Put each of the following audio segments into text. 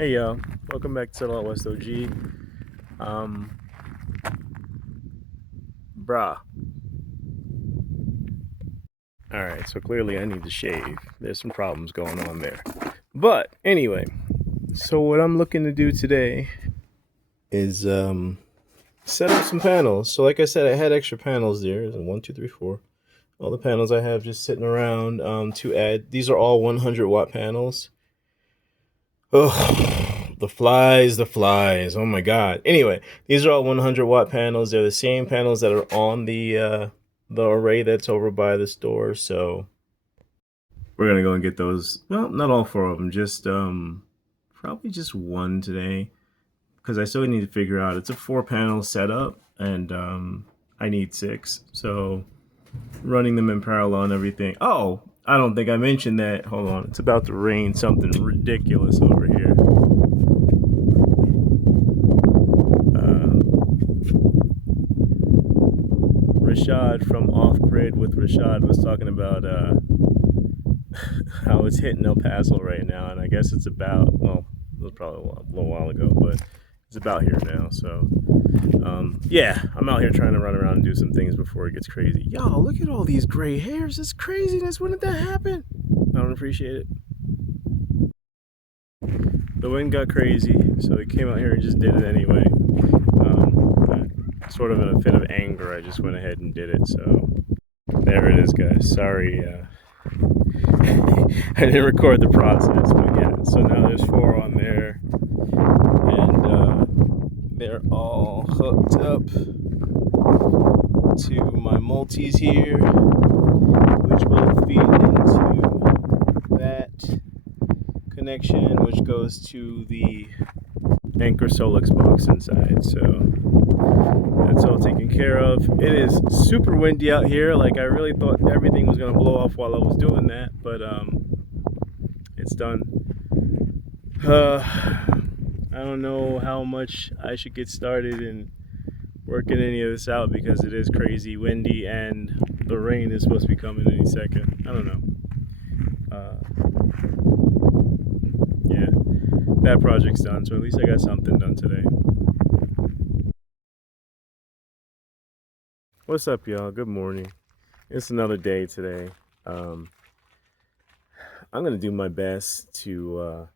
Hey y'all, welcome back to Silhouette West OG. Um, Bruh. Alright, so clearly I need to shave. There's some problems going on there. But anyway, so what I'm looking to do today is set up some panels. So like I said, I had extra panels there. There's 1, 2, 3, 4. All the panels I have just sitting around to add. These are all 100-watt panels. Oh, the flies. Oh my god. Anyway, these are all 100-watt panels. They're the same panels that are on the array that's over by the store. So we're gonna go and get those. Well, not all 4 of them, just probably just one today, because I still need to figure out. It's a 4-panel setup, and I need 6. So running them in parallel and everything. Oh, I don't think I mentioned that. Hold on, it's about to rain something ridiculous over here. Rashad from Off Grid with Rashad was talking about how it's hitting El Paso right now, and I guess it's about, well, it was probably a little while ago, but it's about here now. So yeah, I'm out here trying to run around and do some things before it gets crazy. Y'all, look at all these gray hairs. It's craziness. When did that happen? I don't appreciate it. The wind got crazy, so we came out here and just did it anyway. Sort of in a fit of anger, I just went ahead and did it. So there it is, guys. Sorry, I didn't record the process, but yeah. So now there's 4 on there, and they're all hooked up to my multis here, which both feed into that connection, which goes to the Anchor Solix box inside. So that's all taken care of. It is super windy out here. Like, I really thought everything was gonna blow off while I was doing that, but it's done. I don't know how much I should get started in working any of this out, because it is crazy windy and the rain is supposed to be coming any second. I don't know. Yeah, that project's done, so at least I got something done today. What's up, y'all? Good morning. It's another day today. I'm gonna do my best to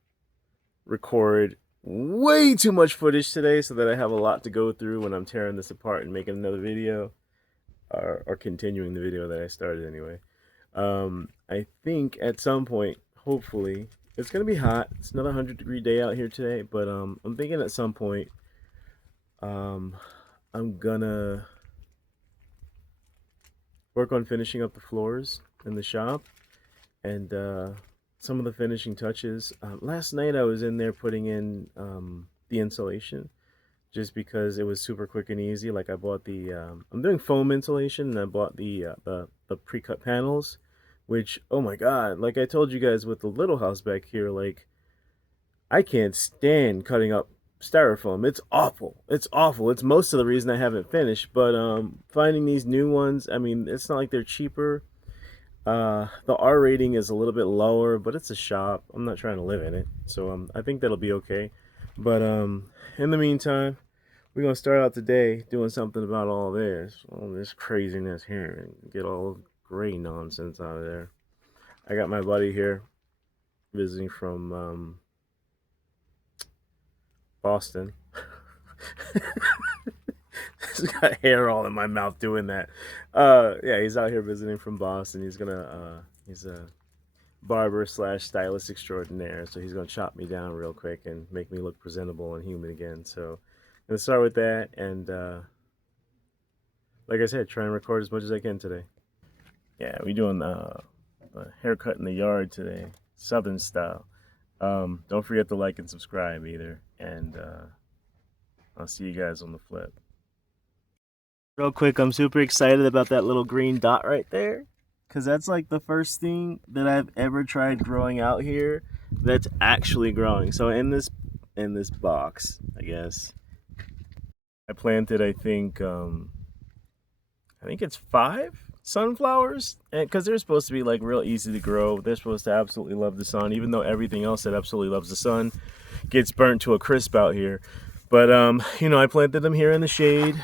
record way too much footage today, so that I have a lot to go through when I'm tearing this apart and making another video, or continuing the video that I started anyway. I think at some point, hopefully, it's gonna be hot. It's another 100-degree day out here today, but I'm thinking at some point, I'm gonna work on finishing up the floors in the shop, and some of the finishing touches. Last night I was in there putting in the insulation, just because it was super quick and easy. Like, I bought the I'm doing foam insulation, and I bought the pre-cut panels, which, oh my god, like I told you guys with the little house back here, like, I can't stand cutting up styrofoam. It's awful. It's awful. It's most of the reason I haven't finished. But finding these new ones, I mean, it's not like they're cheaper. The R rating is a little bit lower, but it's a shop. I'm not trying to live in it, so I think that'll be okay. But in the meantime, we're gonna start out today doing something about all this craziness here, and get all gray nonsense out of there. I got my buddy here visiting from Boston. He's got hair all in my mouth doing that. Yeah, he's out here visiting from Boston. He's a barber slash stylist extraordinaire, so he's gonna chop me down real quick and make me look presentable and human again. So I'm gonna start with that, and like I said, try and record as much as I can today. Yeah, we doing a haircut in the yard today, Southern style. Don't forget to like and subscribe either, and I'll see you guys on the flip. Real quick, I'm super excited about that little green dot right there, because that's like the first thing that I've ever tried growing out here that's actually growing. So in this box, I guess, I planted, I think it's 5 sunflowers, and because they're supposed to be like real easy to grow. They're supposed to absolutely love the sun, even though everything else that absolutely loves the sun gets burnt to a crisp out here. But you know, I planted them here in the shade.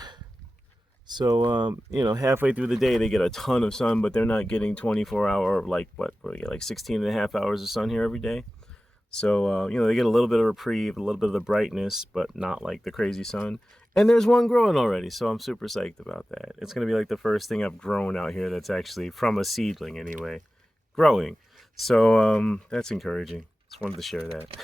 So you know, halfway through the day they get a ton of sun, but they're not getting 24-hour, like what do we get, like 16 and a half hours of sun here every day. So you know, they get a little bit of reprieve, a little bit of the brightness, but not like the crazy sun. And there's one growing already, so I'm super psyched about that. It's gonna be like the first thing I've grown out here that's actually from a seedling anyway, growing. So that's encouraging. Just wanted to share that.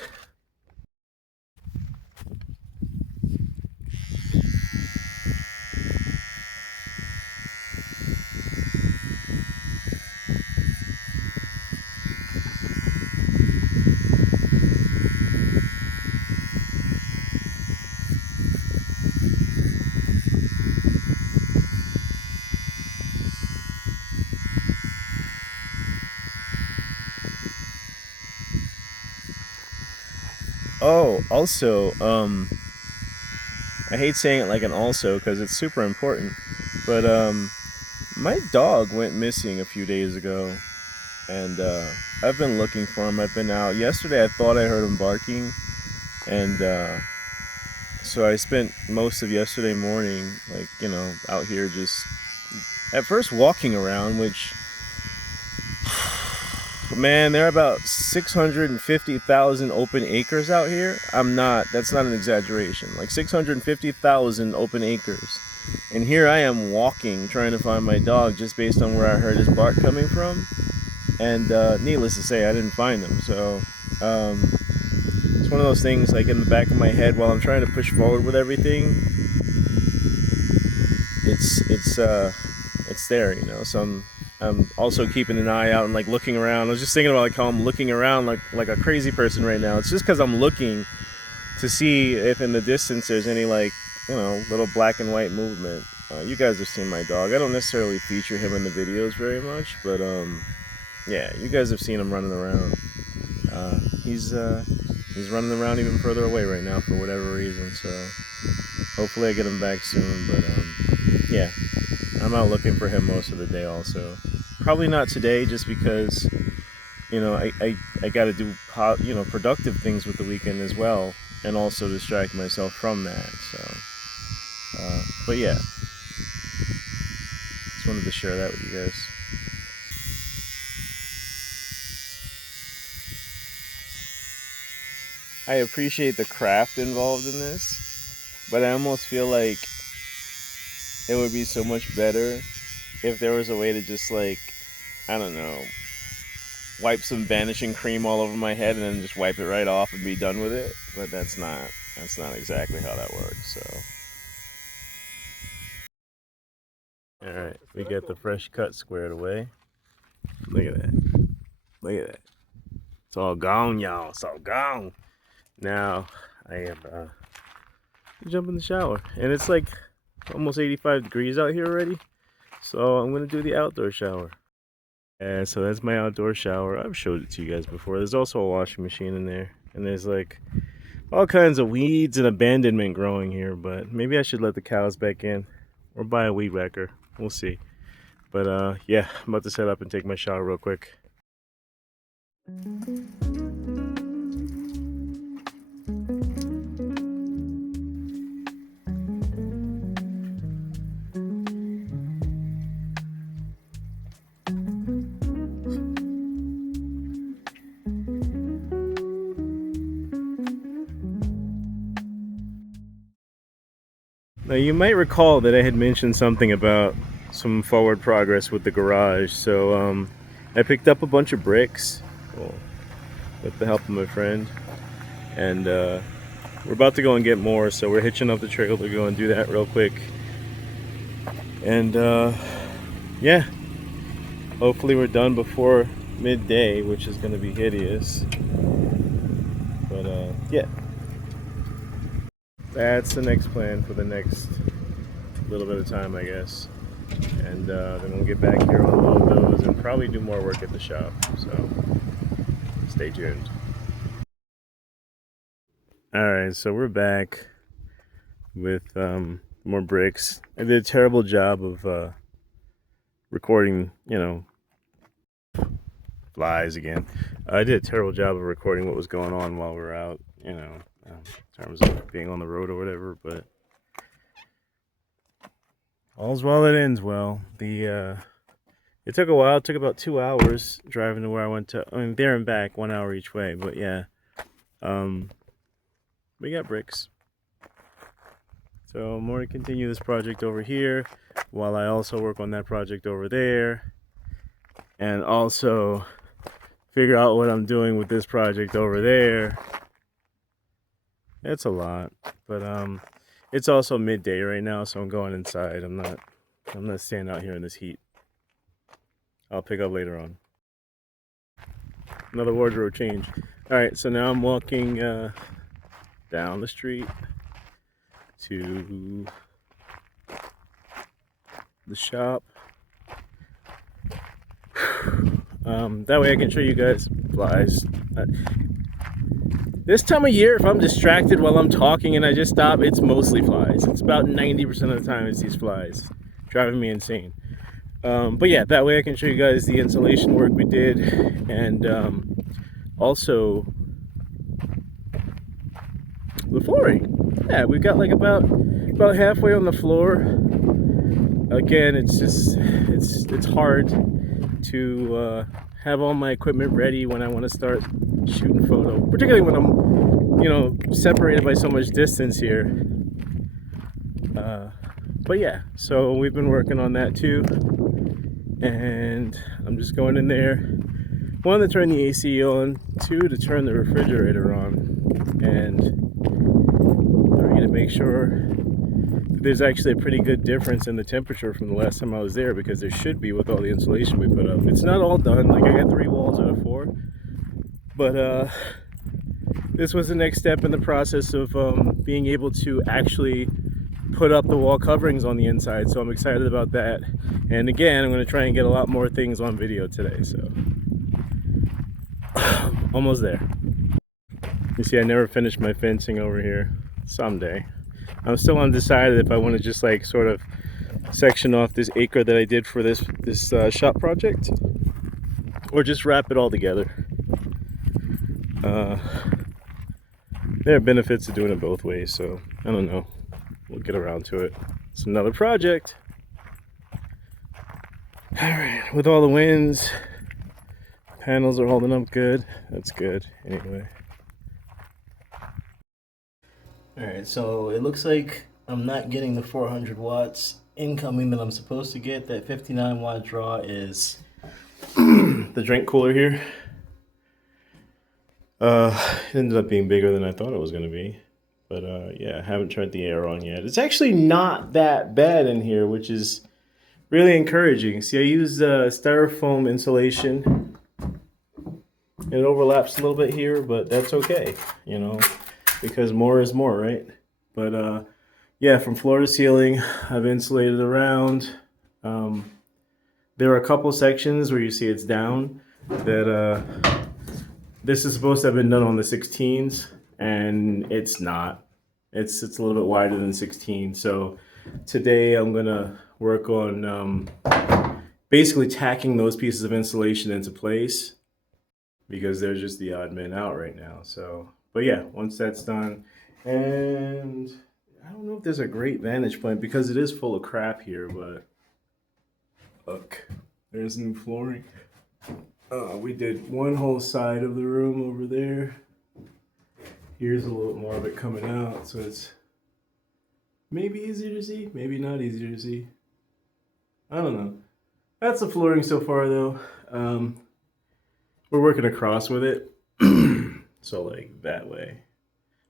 Oh, also, I hate saying it like an also because it's super important, but my dog went missing a few days ago, and I've been looking for him. I've been out. Yesterday I thought I heard him barking, and so I spent most of yesterday morning, like, you know, out here just at first walking around, which, man, there are about 650,000 open acres out here. That's not an exaggeration. Like 650,000 open acres. And here I am walking, trying to find my dog just based on where I heard his bark coming from. And needless to say, I didn't find him. So it's one of those things, like in the back of my head while I'm trying to push forward with everything. It's there, you know. So I'm also keeping an eye out and like looking around. I was just thinking about like how I'm looking around like a crazy person right now. It's just because I'm looking to see if in the distance there's any, like, you know, little black and white movement. You guys have seen my dog. I don't necessarily feature him in the videos very much, but yeah, you guys have seen him running around. He's running around even further away right now for whatever reason. So hopefully I get him back soon. But yeah, I'm out looking for him most of the day. Also, probably not today, just because, you know, I got to do, you know, productive things with the weekend as well, and also distract myself from that. So, but yeah, just wanted to share that with you guys. I appreciate the craft involved in this, but I almost feel like it would be so much better if there was a way to just, like, I don't know, wipe some vanishing cream all over my head and then just wipe it right off and be done with it. But that's not exactly how that works. So, all right, we got the fresh cut squared away. Look at that. Look at that. It's all gone, y'all. It's all gone. Now I am jump in the shower, and it's like almost 85 degrees out here already. So I'm gonna do the outdoor shower. And so that's my outdoor shower. I've showed it to you guys before. There's also a washing machine in there, and there's like all kinds of weeds and abandonment growing here. But maybe I should let the cows back in, or buy a weed whacker. We'll see. But yeah, I'm about to set up and take my shower real quick. Now, you might recall that I had mentioned something about some forward progress with the garage. So I picked up a bunch of bricks, well, with the help of my friend, and we're about to go and get more. So we're hitching up the trailer to go and do that real quick. And yeah, hopefully we're done before midday, which is going to be hideous. But yeah, that's the next plan for the next little bit of time, I guess. And then we'll get back here, unload those, and probably do more work at the shop. So stay tuned. Alright, so we're back with more bricks. I did a terrible job of recording, flies again. I did a terrible job of recording what was going on while we were out, in terms of being on the road or whatever, but all's well that ends well. It took a while. It took about 2 hours driving to where I went to. I mean, there and back, 1 hour each way. But yeah, we got bricks. So I'm going to continue this project over here while I also work on that project over there, and also figure out what I'm doing with this project over there. It's a lot, but it's also midday right now, so I'm going inside. I'm not staying out here in this heat. I'll pick up later on. Another wardrobe change. All right, so now I'm walking down the street to the shop. That way I can show you guys flies. This time of year, if I'm distracted while I'm talking and I just stop, it's mostly flies. It's about 90% of the time it's these flies, driving me insane. But yeah, that way I can show you guys the insulation work we did, and also the flooring. Yeah, we've got like about halfway on the floor. Again, it's hard to have all my equipment ready when I want to start shooting photo, particularly when I'm separated by so much distance here. But yeah, so we've been working on that too, and I'm just going in there, one, to turn the AC on, two, to turn the refrigerator on, and three, to make sure that there's actually a pretty good difference in the temperature from the last time I was there, because there should be with all the insulation we put up. It's not all done. Like, I got 3 walls out of 4, but this was the next step in the process of being able to actually put up the wall coverings on the inside, so I'm excited about that. And again, I'm going to try and get a lot more things on video today, so almost there. You see, I never finished my fencing over here. Someday. I'm still undecided if I want to just like sort of section off this acre that I did for this shop project, or just wrap it all together. There are benefits to doing it both ways, so I don't know. We'll get around to it. It's another project. Alright, with all the winds, panels are holding up good. That's good. Anyway. Alright, so it looks like I'm not getting the 400 watts incoming that I'm supposed to get. That 59 watt draw is the drink cooler here. It ended up being bigger than I thought it was going to be. But yeah, I haven't turned the air on yet. It's actually not that bad in here, which is really encouraging. See, I used styrofoam insulation. It overlaps a little bit here, but that's okay, because more is more, right? But yeah, from floor to ceiling, I've insulated around. There are a couple sections where you see it's down that this is supposed to have been done on the 16s, and it's not. It's a little bit wider than 16. So today I'm gonna work on basically tacking those pieces of insulation into place, because they're just the odd men out right now. So, but yeah, once that's done, and I don't know if there's a great vantage point because it is full of crap here, but look, there's new flooring. We did one whole side of the room over there. Here's a little bit more of it coming out, so it's maybe easier to see, maybe not easier to see. I don't know. That's the flooring so far, though. We're working across with it, so like that way.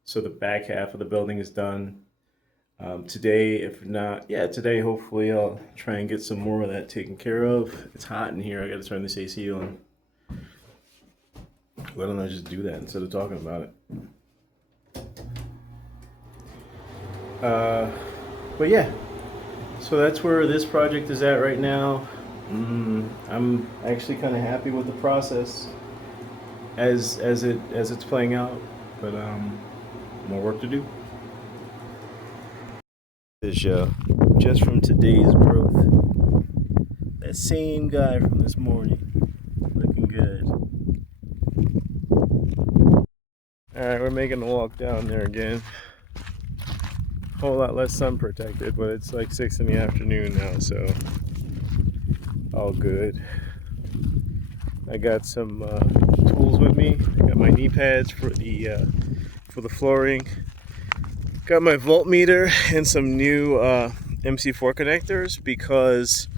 So the back half of the building is done. Today, if not, yeah, today hopefully I'll try and get some more of that taken care of. It's hot in here. I got to turn this AC on. Why don't I just do that instead of talking about it? But yeah, so that's where this project is at right now. I'm actually kind of happy with the process as it's playing out, but more work to do. This just from today's growth. That that same guy from this morning. Looking good. Alright, we're making a walk down there again. Whole lot less sun protected, but it's like 6 in the afternoon now, so all good. I got some tools with me. I got my knee pads for the flooring. Got my voltmeter and some new MC4 connectors, because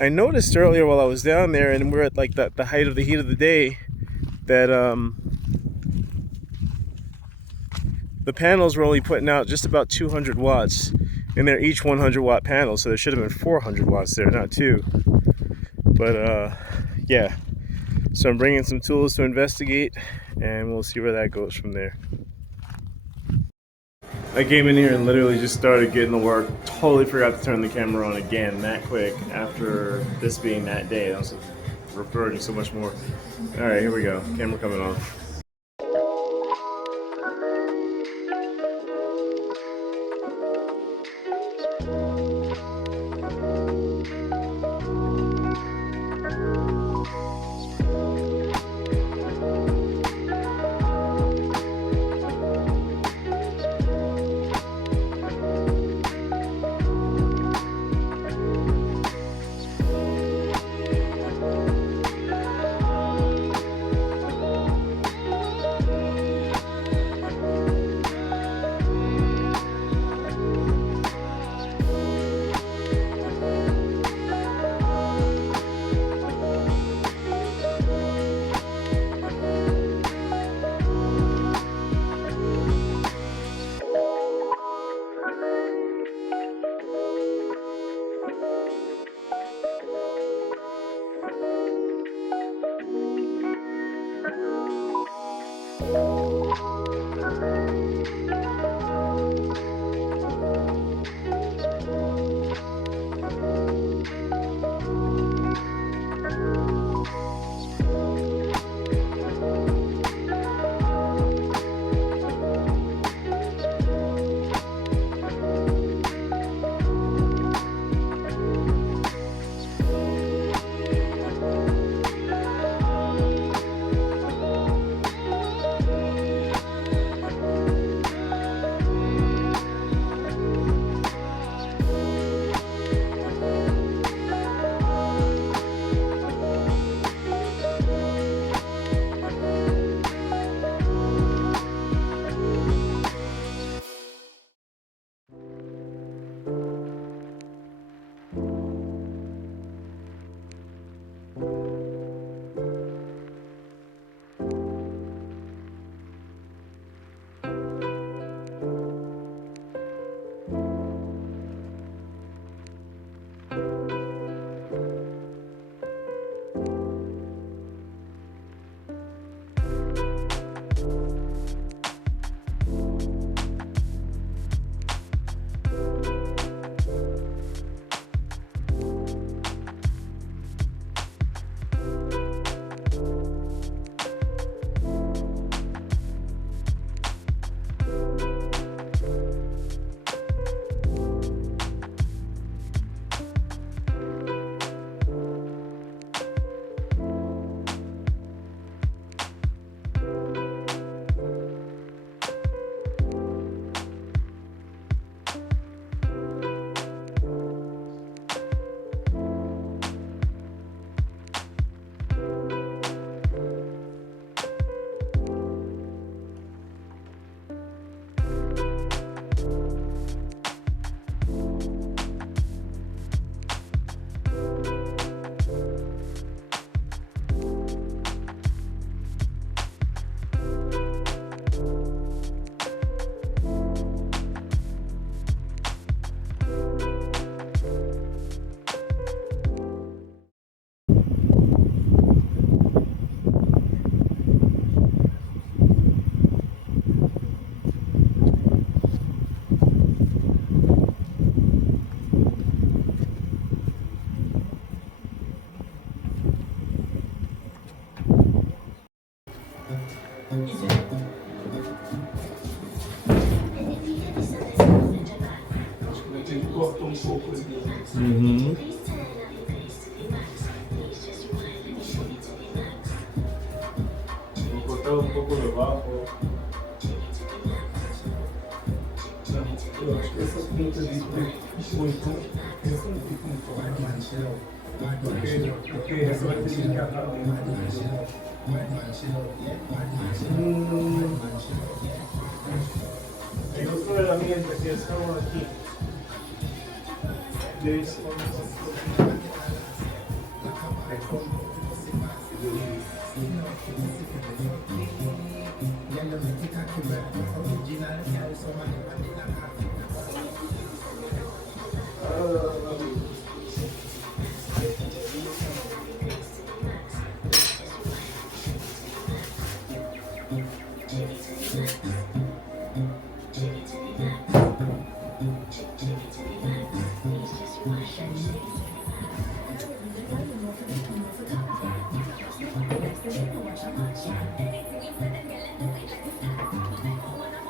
I noticed earlier while I was down there, and we're at like the height of the heat of the day, that the panels were only putting out just about 200 watts, and they're each 100 watt panels, so there should have been 400 watts there, not 2. But yeah, so I'm bringing some tools to investigate, and we'll see where that goes from there. I came in here and literally just started getting to work. Totally forgot to turn the camera on again that quick after this being that day. I was recording so much more. All right, here we go. Camera coming on. Tem que cortar um pouco ali. Mm-hmm. tocaba un poco de bajo. Eu acho que essas pontas de muito essa não fica muito porque essa vai ter que encarar hay otra herramienta que estamos aquí de esto.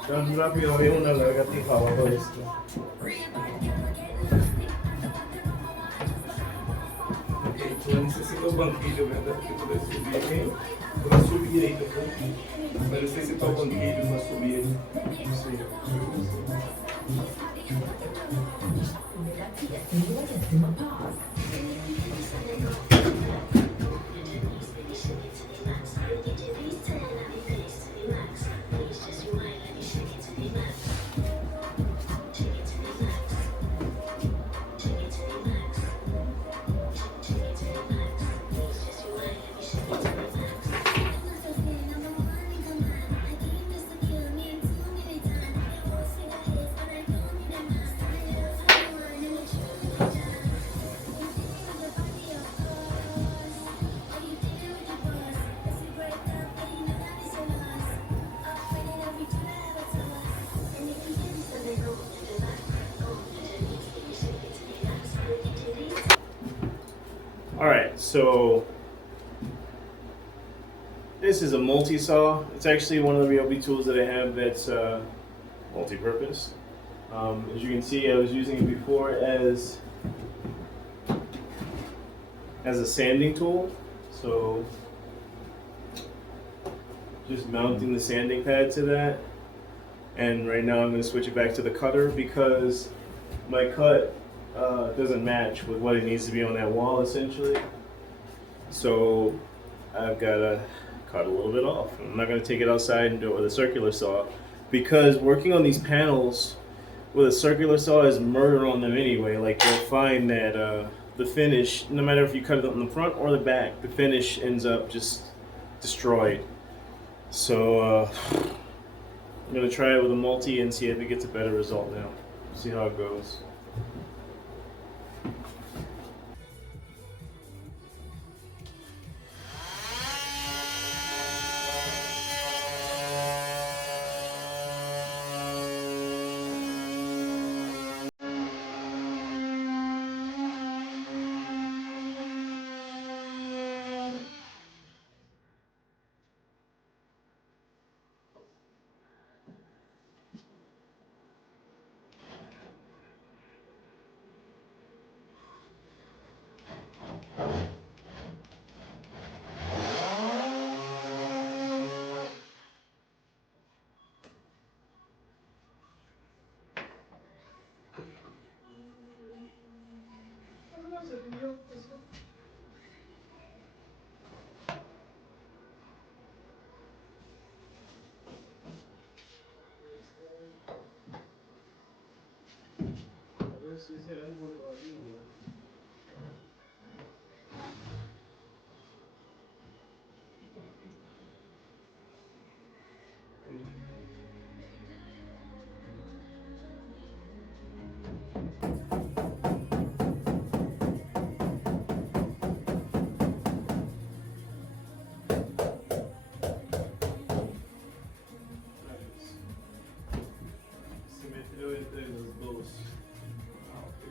Tan rápido veo una lagartija abajo de esto. Yo necesito un banquillo, ¿verdad? Que puedes subir bien. Para subir ahí, pero necesito un banquillo para subir. Sí. Alright, so this is a multi-saw. It's actually one of the Ryobi tools that I have that's multi-purpose. As you can see, I was using it before as a sanding tool. So just mounting the sanding pad to that. And right now I'm going to switch it back to the cutter because my cut doesn't match with what it needs to be on that wall essentially. So I've got to cut a little bit off. I'm not going to take it outside and do it with a circular saw because working on these panels with a circular saw is murder on them anyway. Like you'll find that the finish, no matter if you cut it on the front or the back, the finish ends up just destroyed. So I'm going to try it with a multi and see if it gets a better result now. See how it goes. Se metió entre los dos. Ah, ok.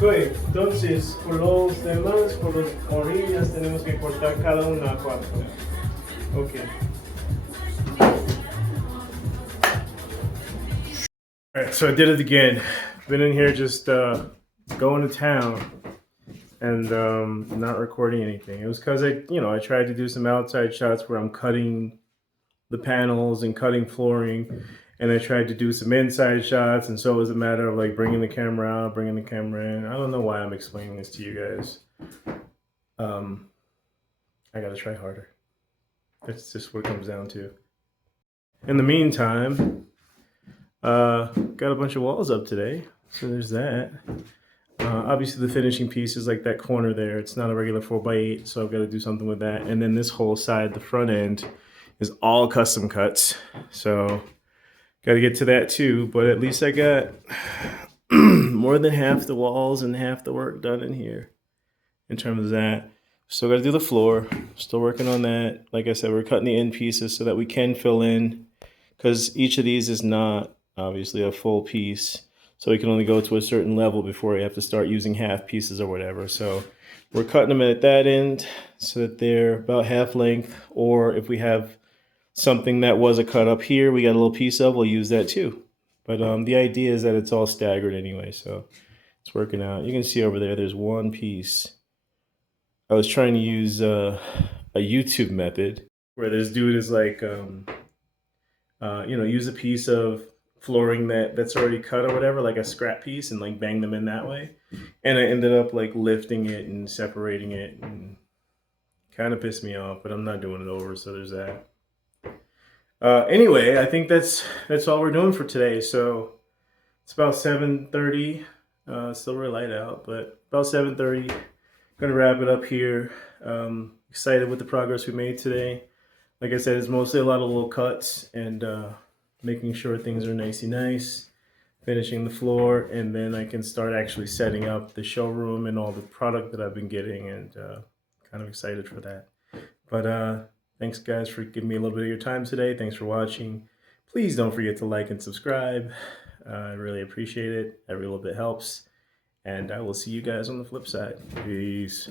Oye, entonces, por los demás, por las orillas, tenemos que cortar cada una a 4. Ok. Alright, so I did it again. Been in here just going to town and not recording anything. It was because I tried to do some outside shots where I'm cutting the panels and cutting flooring, and I tried to do some inside shots, and so it was a matter of like bringing the camera out, bringing the camera in. I don't know why I'm explaining this to you guys. I gotta try harder. That's just what it comes down to. In the meantime, got a bunch of walls up today, so there's that. Obviously, the finishing piece is like that corner there. It's not a regular 4x8, so I've got to do something with that. And then this whole side, the front end, is all custom cuts. So, got to get to that too. But at least I got more than half the walls and half the work done in here in terms of that. Still got to do the floor. Still working on that. Like I said, we're cutting the end pieces so that we can fill in, because each of these is not obviously a full piece. So we can only go to a certain level before we have to start using half pieces or whatever. So we're cutting them at that end so that they're about half length. Or if we have something that was a cut up here, we got a little piece of, we'll use that too. But the idea is that it's all staggered anyway, so it's working out. You can see over there, there's one piece. I was trying to use a YouTube method where this dude is like, use a piece of flooring that's already cut or whatever, like a scrap piece, and like bang them in that way. And I ended up like lifting it and separating it, and kind of pissed me off, but I'm not doing it over, so there's that. Anyway, I think that's all we're doing for today. So it's about 7:30. Still really light out, but about 7:30. Gonna wrap it up here. Excited with the progress we made today. Like I said, it's mostly a lot of little cuts and making sure things are nice, finishing the floor, and then I can start actually setting up the showroom and all the product that I've been getting, and kind of excited for that. But thanks guys for giving me a little bit of your time today. Thanks for watching. Please don't forget to like and subscribe. I really appreciate it. Every little bit helps. And I will see you guys on the flip side. Peace.